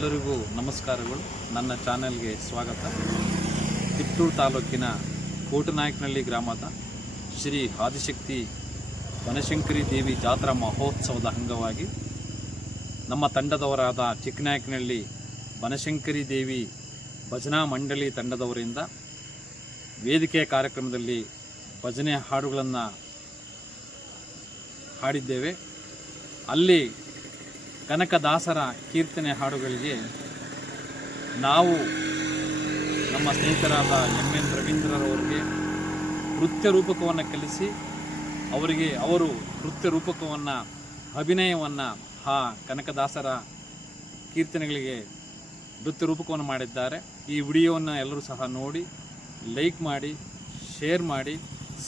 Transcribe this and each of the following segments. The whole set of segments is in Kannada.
ಎಲ್ಲರಿಗೂ ನಮಸ್ಕಾರಗಳು. ನನ್ನ ಚಾನೆಲ್ಗೆ ಸ್ವಾಗತ. ತಿಪ್ಟೂರು ತಾಲೂಕಿನ ಕೋಟನಾಯಕನಹಳ್ಳಿ ಗ್ರಾಮದ ಶ್ರೀ ಆದಿಶಕ್ತಿ ಬನಶಂಕರಿ ದೇವಿ ಜಾತ್ರಾ ಮಹೋತ್ಸವದ ಅಂಗವಾಗಿ ನಮ್ಮ ತಂಡದವರಾದ ಚಿಕ್ಕನಾಯಕನಹಳ್ಳಿ ಬನಶಂಕರಿ ದೇವಿ ಭಜನಾ ಮಂಡಳಿ ತಂಡದವರಿಂದ ವೇದಿಕೆ ಕಾರ್ಯಕ್ರಮದಲ್ಲಿ ಭಜನೆ ಹಾಡುಗಳನ್ನು ಹಾಡಿದ್ದೇವೆ. ಅಲ್ಲಿ ಕನಕದಾಸರ ಕೀರ್ತನೆ ಹಾಡುಗಳಿಗೆ ನಾವು ನಮ್ಮ ಸ್ನೇಹಿತರಾದ ಎನ್ ರವೀಂದ್ರರವರಿಗೆ ನೃತ್ಯ ರೂಪಕವನ್ನು ಕಲಿಸಿ ಅವರು ನೃತ್ಯ ರೂಪಕವನ್ನು ಅಭಿನಯವನ್ನು ಆ ಕನಕದಾಸರ ಕೀರ್ತನೆಗಳಿಗೆ ನೃತ್ಯ ರೂಪಕವನ್ನು ಮಾಡಿದ್ದಾರೆ. ಈ ವಿಡಿಯೋವನ್ನು ಎಲ್ಲರೂ ಸಹ ನೋಡಿ ಲೈಕ್ ಮಾಡಿ, ಶೇರ್ ಮಾಡಿ,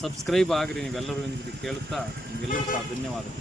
ಸಬ್ಸ್ಕ್ರೈಬ್ ಆಗಿರಿ ನೀವೆಲ್ಲರೂ ಎಂದು ಕೇಳುತ್ತಾ ನಿಮಗೆಲ್ಲರೂ ಸಹ ಧನ್ಯವಾದಗಳು.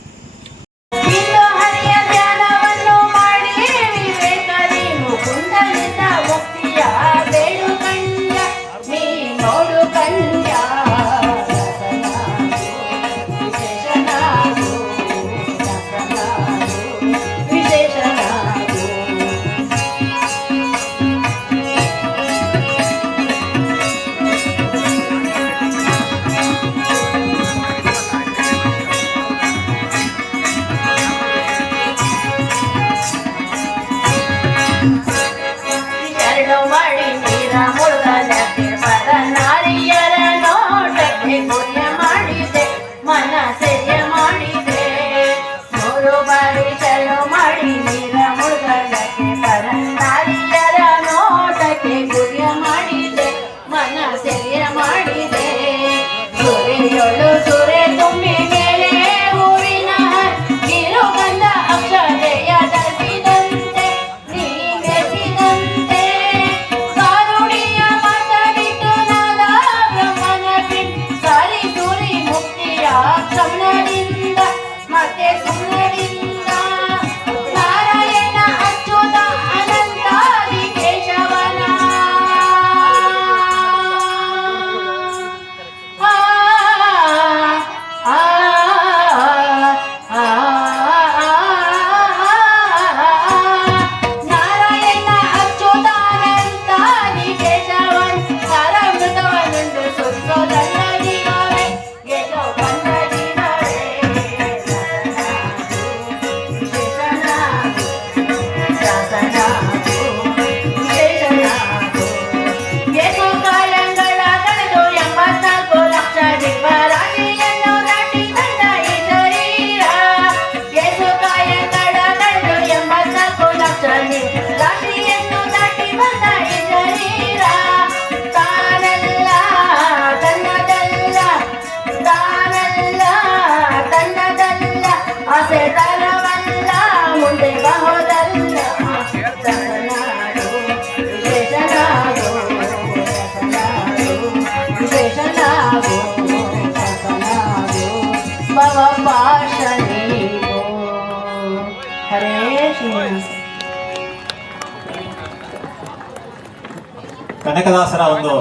ಕನಕದಾಸರ ಒಂದು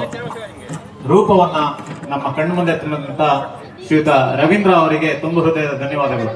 ರೂಪವನ್ನ ನಮ್ಮ ಕಣ್ಣು ಮುಂದೆ ತಂದಂತ ಶ್ರೀಯುತ ರವೀಂದ್ರ ಅವರಿಗೆ ತುಂಬ ಹೃದಯದ ಧನ್ಯವಾದಗಳು.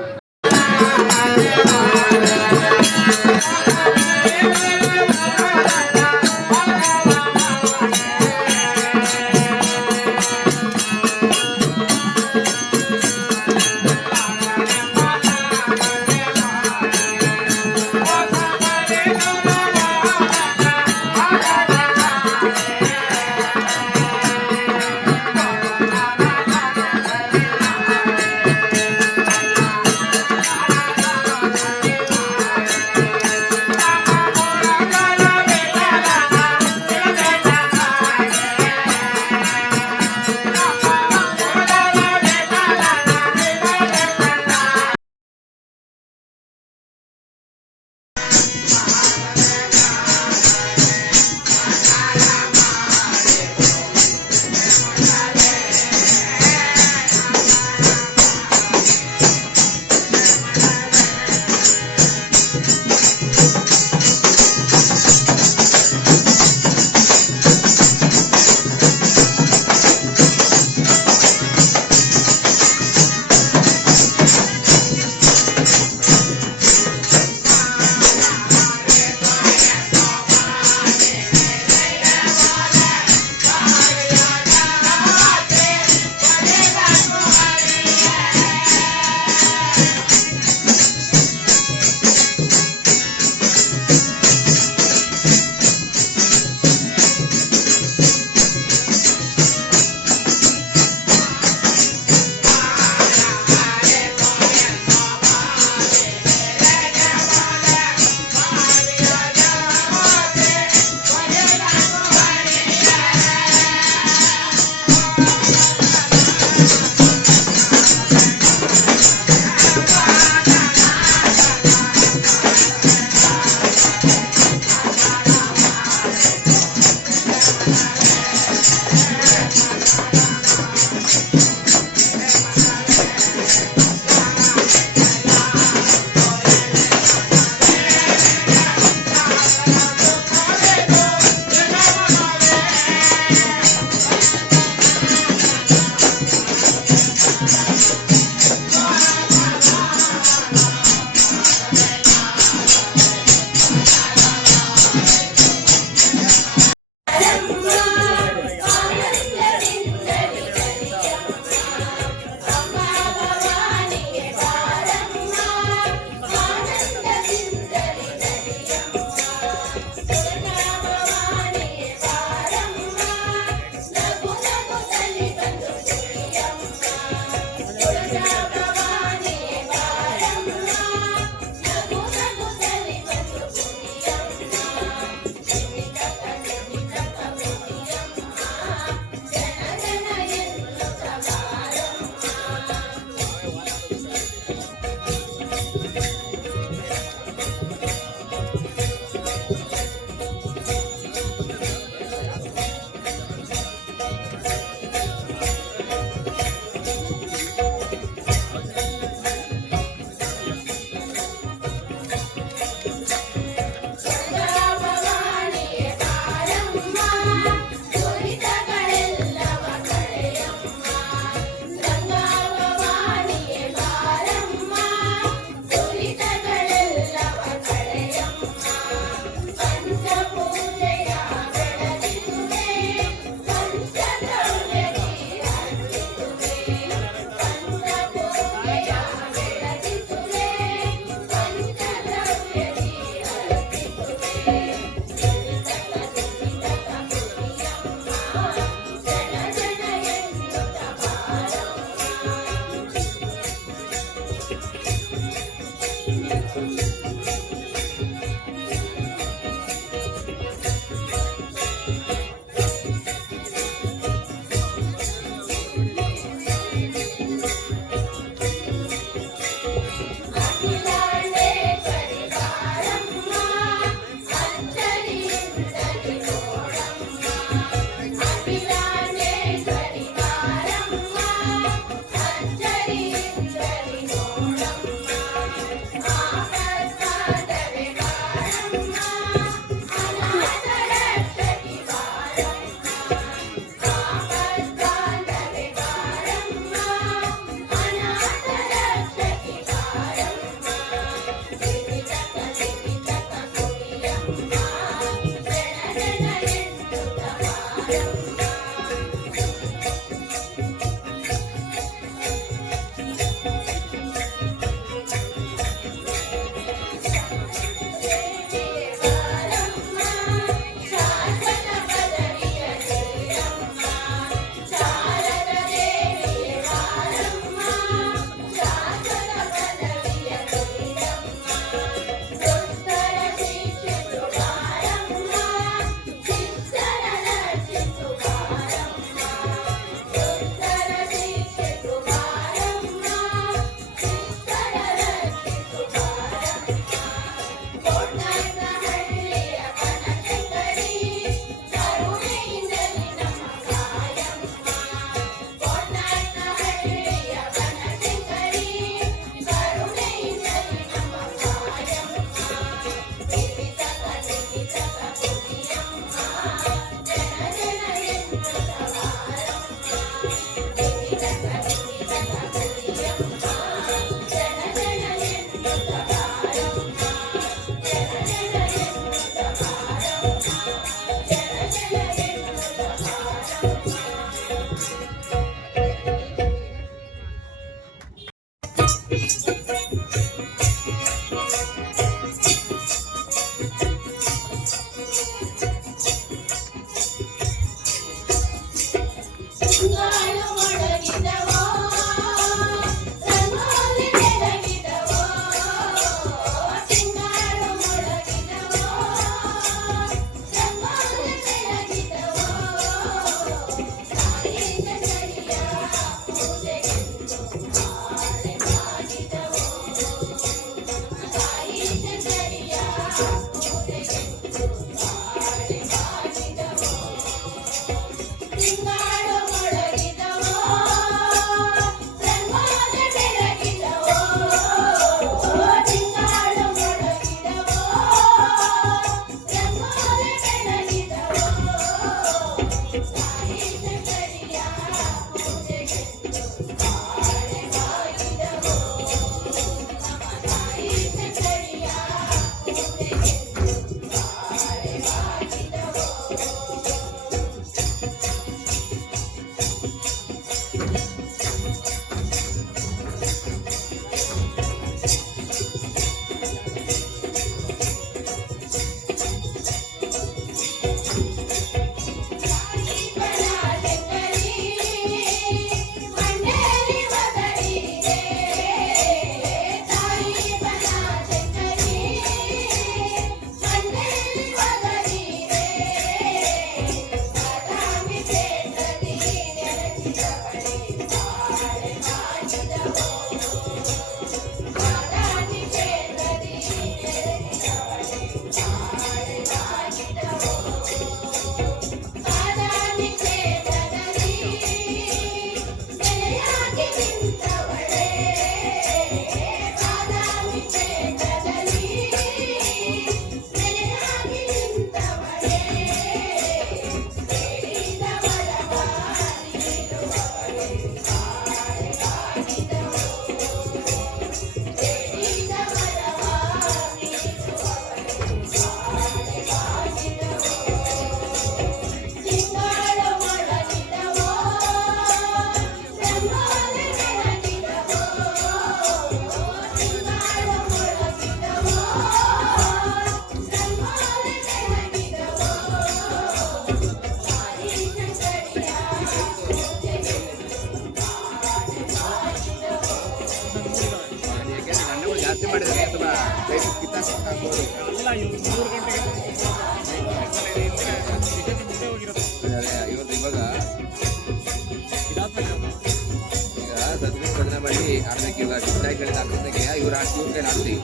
ಆಡೋದಕ್ಕೆ ಇವಾಗ ಸಿದ್ಧಾಯಿಗಳಿಂದ ಆಡೋದಕ್ಕೆ ಇವ್ರು ಕೈಲಿ ಆಡ್ತೀವಿ.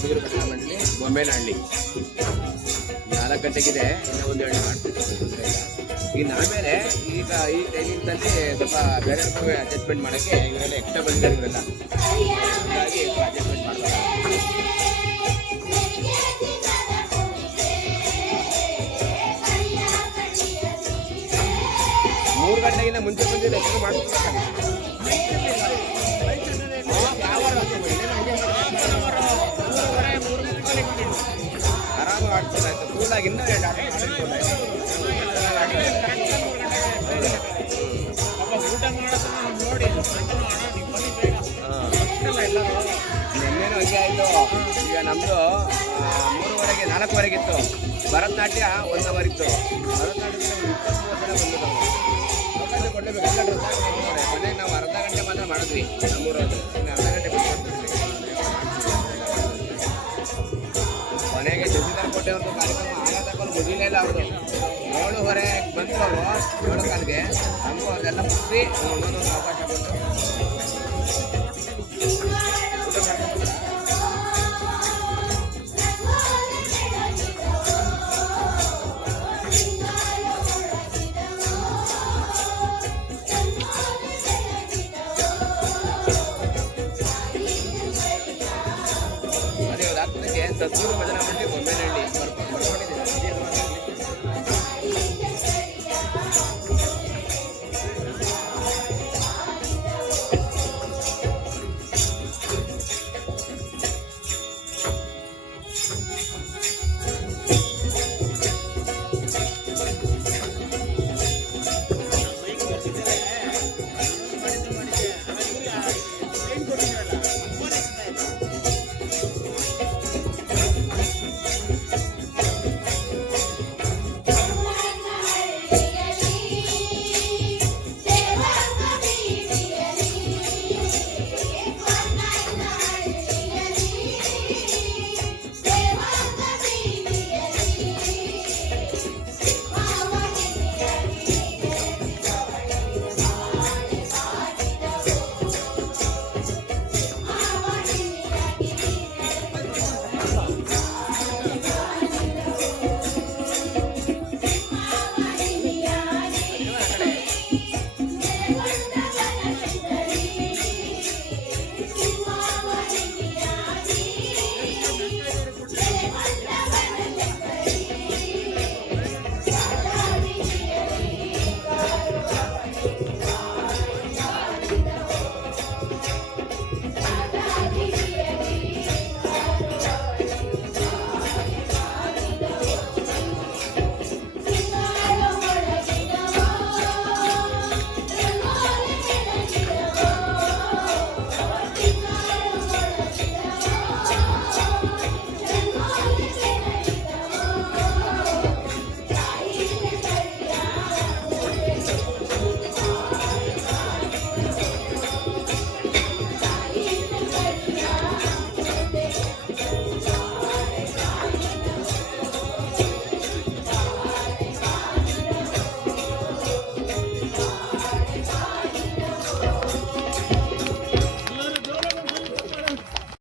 ಹುಡುಗರು ಬೆಟ್ಟ ಮಂಡಳಿ ಬೊಂಬೇನಹಳ್ಳಿ 4 ಗಂಟೆಗಿದೆ, ಇನ್ನೂ 1 ಗಂಟೆ ಮಾಡ್ತೀವಿ. ಇನ್ನು ಆಮೇಲೆ ಈಗ ಈ ಟೈಮಿಂಗ್ಸಲ್ಲಿ ಸ್ವಲ್ಪ ಬೇರೆ ಅಡ್ಜಸ್ಟ್ಮೆಂಟ್ ಮಾಡೋಕ್ಕೆ ಇವರೆಲ್ಲ ಎಕ್ಸ್ಟ್ರಾ ಬಂದಿದ್ದಾರೆ. ಇವರೆಲ್ಲ ಹಾಗಾಗಿ ಅಡ್ಜಸ್ಟ್ಮೆಂಟ್ ಮಾಡ್ತಾರೆ. 3 ಗಂಟೆಗಿಂತ ಮುಂಚೆ ಬಂದಿದ್ದು ಹೆಚ್ಚು ಮಾಡ್ತಾರೆ. ಆರಾಮಾಗಿ ಆಡ್ತಾರೆ. ಕೂಲಾಗಿ ಇನ್ನೂ 2 ಆಟ ನಿನ್ನೇನು ಹಂಗೆ ಆಯಿತು. ಈಗ ನಮ್ಮದು 3:30 4:00 ಭರತನಾಟ್ಯ 1 ಅವರ್ ಇತ್ತು. ಭರತನಾಟ್ಯದಲ್ಲಿ 20-30 ಜನ ಬಂದಿದ್ದು ಅವಕಾಶ ಕೊಡಲೇಬೇಕು. ಮನೆಗೆ ನಾವು ಅರ್ಧ ಗಂಟೆ ಮಾತ್ರ ಮಾಡಿದ್ವಿ ನಮ್ಮೂರಲ್ಲಿ. ಇನ್ನು ಅರ್ಧ ಗಂಟೆ ಬಿಟ್ಟು ಕೊನೆಗೆ ಜೊತೆದಾರ ಕೊಟ್ಟೆ ಒಂದು ಕಾರ್ಯಕ್ರಮ ಆಗೋದಕ್ಕೂ ಮುಗಿಲೇ ಇಲ್ಲ. ಅವರು 7:30 ಬಂದರು. ಅವರು 7 ಕಾಲಿಗೆ ನಮಗೂ ಅದೆಲ್ಲ ಮುಗಿಸಿ ಒಂದೊಂದು ಅವಕಾಶ ಕೊಟ್ಟು